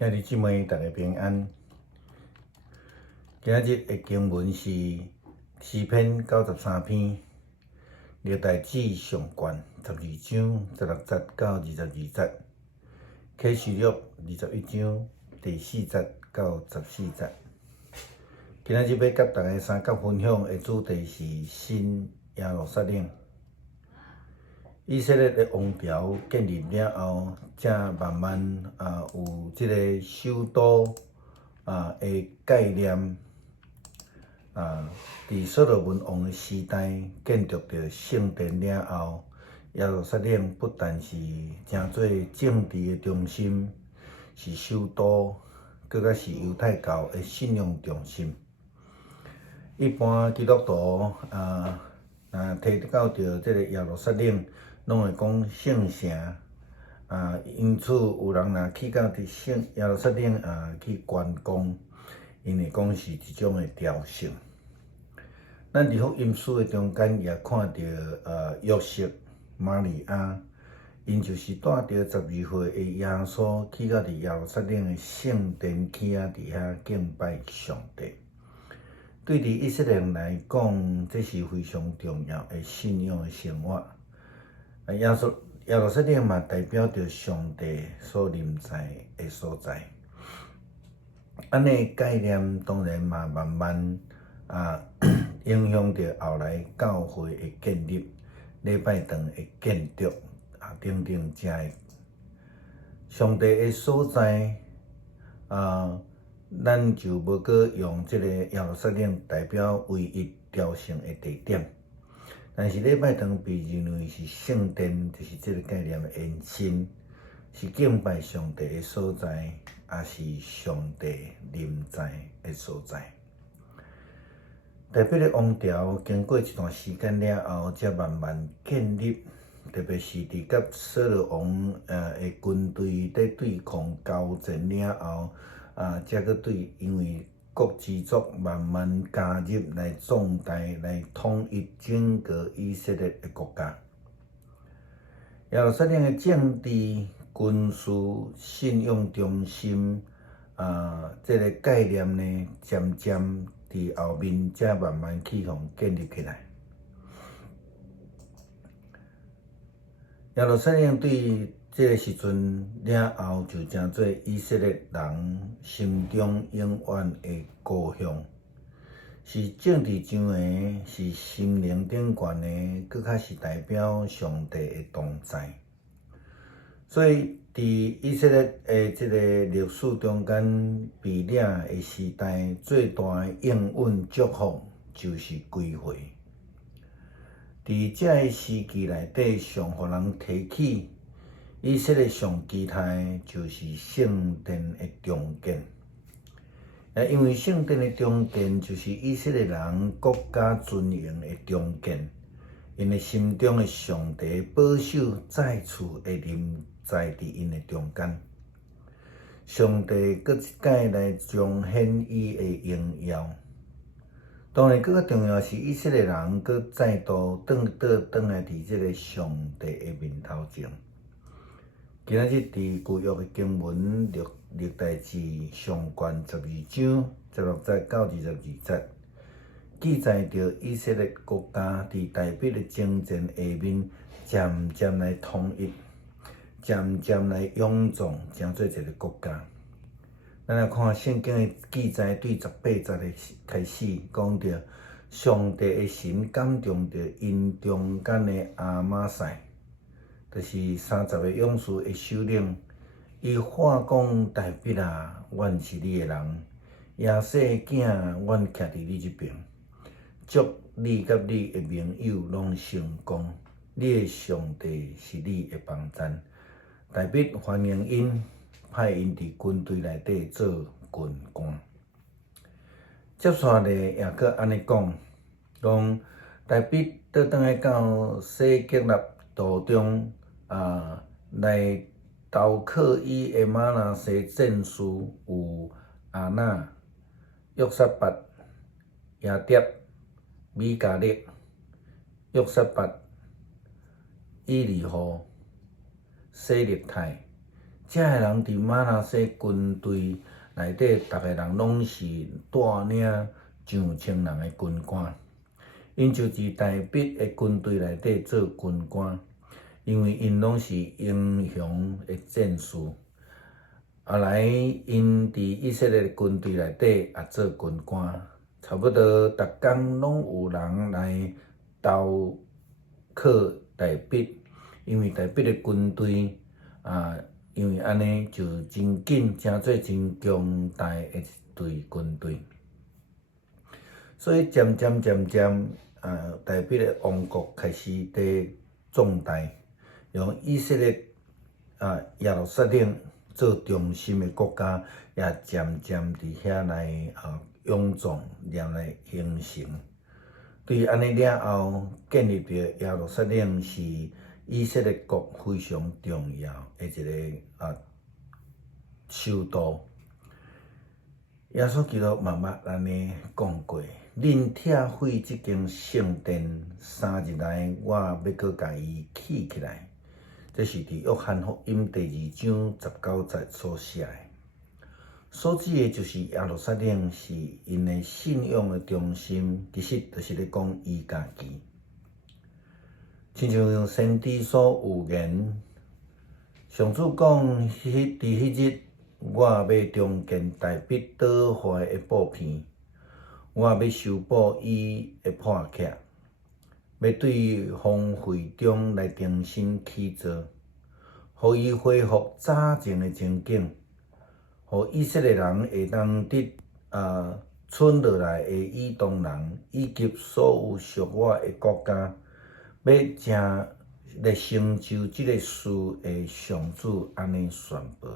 兄弟姊妹，大家平安。今日的经文是诗篇93篇，历代志上卷12章16节到22节，启示录21章第4节到14节。今日要甲大家三角分享的主题是新耶路撒冷。以色列的王朝建立了后，才慢慢有这个首都的概念。伫所罗门王的时代建筑着圣殿了后，耶路撒冷不但是成做政治的中心，是首都，搁较是犹太教的信仰中心。一般基督徒若提到着这个耶路撒冷，拢会讲圣城因此有人若去到伫耶路撒冷去观光，因会讲是一种的朝圣。咱伫福音书的中间也看到约瑟、玛利亚，因就是带着12岁的耶稣去到伫耶路撒冷的圣殿起伫遐敬拜上帝。对伫以色列人来讲，这是非常重要的信仰的生活。耶路撒冷嘛，代表着上帝所临在的所在。安尼概念当然嘛，慢慢影响着后来教会的建立、礼拜堂的建筑等等遮的上帝的所在咱就无搁用这个耶路撒冷代表唯一朝圣的地点。但是礼拜堂被认为是圣殿，就是这个概念的延伸，是敬拜上帝的所在，也是上帝临在的所在。特别的王朝经过一段时间了后，才慢慢建立，特别是伫甲所罗王的军队在对抗交战了后，才去因为各支族慢慢加入来壮大，来统一整个以色列的国家。耶路撒冷的政治、军事、信仰中心，这个概念呢，渐渐伫后面才慢慢去建立起来。耶路撒冷对这个时阵了后，就成做以色列人心中永远的故乡，是政治上的，是心灵顶悬的，搁较是代表上帝的同在。所以，伫以色列的这个历史中间，被领的时代最大的应允祝福就是归回。伫这个时期内底，上互人提起以色列上期待就是圣殿的重建。因为圣殿的重建就是以色列人国家尊严的重建，因的心中的上帝保守再次会临在伫因的中间。上帝搁一摆来彰显伊的荣耀。当然，更较重要是以色列人搁再度倒来伫这个上帝的面头前。今仔日伫旧约的经文历代志上卷12章16节到22节，记载着以色列国家伫大卫的征战下面，渐渐来统一，渐渐来勇壮，成做一个国家。咱来看圣经的记载，对18节的开始讲着上帝的神感动着因中间的亚玛赛，就是30个勇士的首领。伊话讲：大卫啊，阮是你的人，亚瑟囝，阮徛伫你这边，祝你甲你的盟友拢成功。你的上帝是你的帮赞。大卫欢迎因，派因伫军队内底做军官。接下来也搁安尼讲大卫倒转来到西吉纳途中来投靠伊的玛拿西战士有亚那、约沙法、亚蝶、米迦勒、约沙法、以利户、西利太。遮个人伫马拿西军队内底，逐个人拢是带领上千人的军官，因就伫大笔的军队内底做军官，因为因拢是英雄的战士。后来因伫以色列军队内底也做军官，差不多逐工拢有人来投靠大笔，因为大笔的军队因为安尼就真紧，真做真强大的一队军队，所以渐渐，大笔的王国开始伫壮大，用以色列耶路撒冷做中心的国家，也渐渐伫遐来勇壮，然来形成。对安尼了后，建立着耶路撒冷是以色列国非常重要的一个首都。耶稣基督嘛捌安尼讲过：恁拆毁即间圣殿，3日内我要搁甲伊起起来。这是伫约翰福音第2章19节所写的。所指的就是耶路撒冷是因的信仰的中心，其实就是咧讲伊家己。亲像先知所有言，上主讲伫迄日，我要重建大笔倒坏的布片，我要修补伊的破壳，要对荒废中来重新起造，互伊恢复早前的情景，互以色列人会当得剩落来的以东人以及所有属我的国家，要正来成就即个事的上主安尼宣布。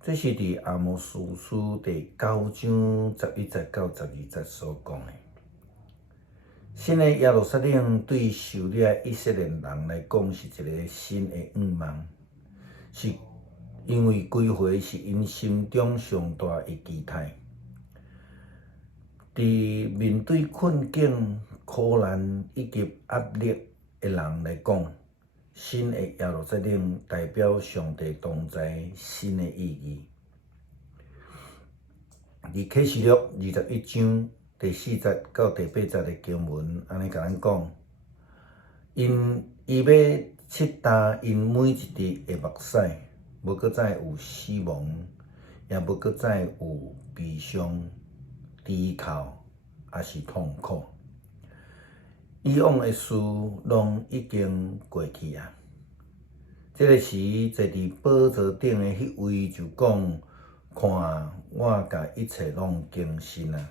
这是伫阿摩司书第9章11节到12节所讲的。新的耶路撒冷对受掠以色列人来讲是一个新的愿望，是因为归回是因心中上大的期待。伫面对困境、苦难以及压力的人来讲，新的耶路撒冷代表上帝同在新的意义。伫启示录21章第4节到第8节的经文，安尼甲咱讲，伊要拭干因每一滴的目屎，无搁再有死亡，也无搁再有悲伤、低头，也是痛苦。以往的事拢已经过去啊。这个时，坐伫宝座顶的迄位就讲：看，我甲一切拢更新啊！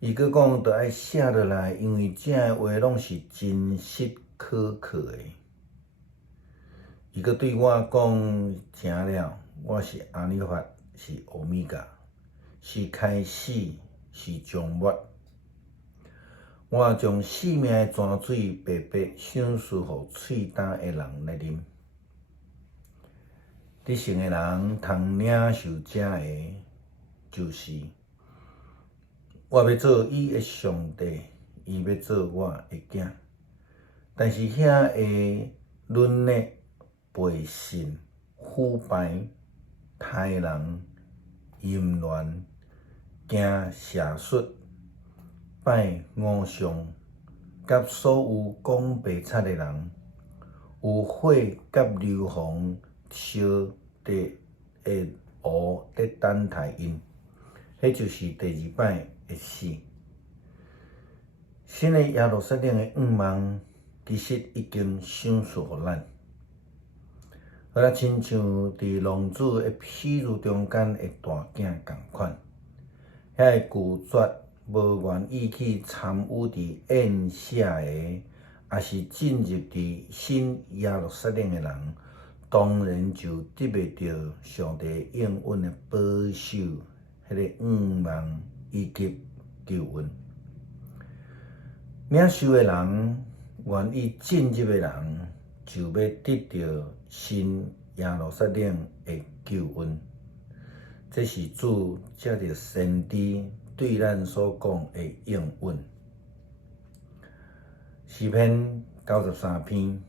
伊搁讲，着爱写落来，因为这的话拢是真实可靠的。伊搁对我讲：成了，我是阿利法，是欧米伽，是开始，是终末。我将生命的泉水白白赏赐予喙干的人来啉。得胜的人通领受这个，就是我要做伊的上帝，伊要做我的囝。但是遐的沦落、背信、腐败、杀人、淫乱、行邪术、拜偶像，甲所有讲白贼的人，有火甲硫磺烧伫的湖伫等待因，迄就是第2摆会死。新的耶路撒冷的愿望，其实已经赏赐予咱。好啦，亲像伫浪子的譬喻中间的大囝共款，遐个拒绝无愿意去参与伫宴舍的，也是进入伫新耶路撒冷的人，当然就得袂到上帝应允的保守，迄个愿望以及救恩。领受的人，愿意进入的人，就要得到新耶路撒冷的救恩。这是主借着先知对咱所讲的应允。诗篇93篇，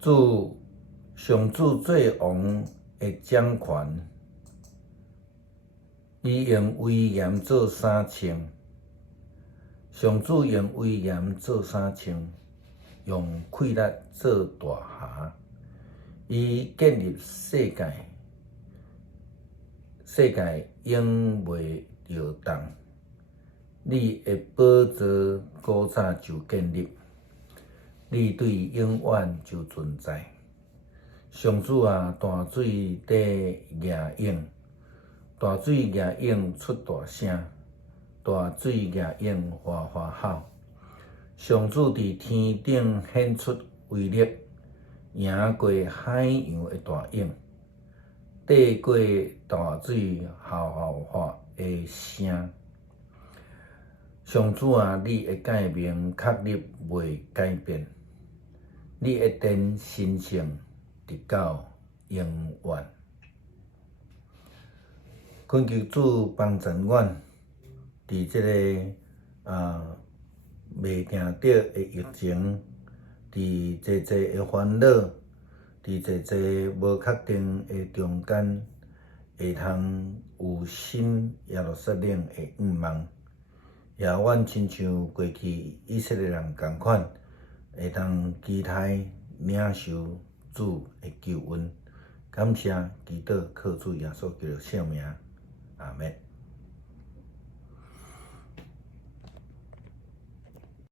主上主做王的掌权，伊用威严做衫穿。上主用威严做衫穿，用气力做大侠。伊建立世界，世界永袂摇动。你的宝座古早就建立，你对永远就存在。上主啊，大水底夜涌，大水夜涌出大声，大水夜涌哗哗吼。上主伫天顶显出威力，赢过海洋的大涌，抵过大水浩浩哗的声。上主啊，你的诫命确立袂改变，你的殿神圣直到永远。恳求主帮助阮，伫即个袂定得的疫情，伫济济的烦恼，伫济济无确定的中间，会通有新耶路撒冷的愿望。也阮亲像过去以色列人共款，会当期待领受主的救恩。感谢祈祷，靠主耶稣基督圣名，阿门。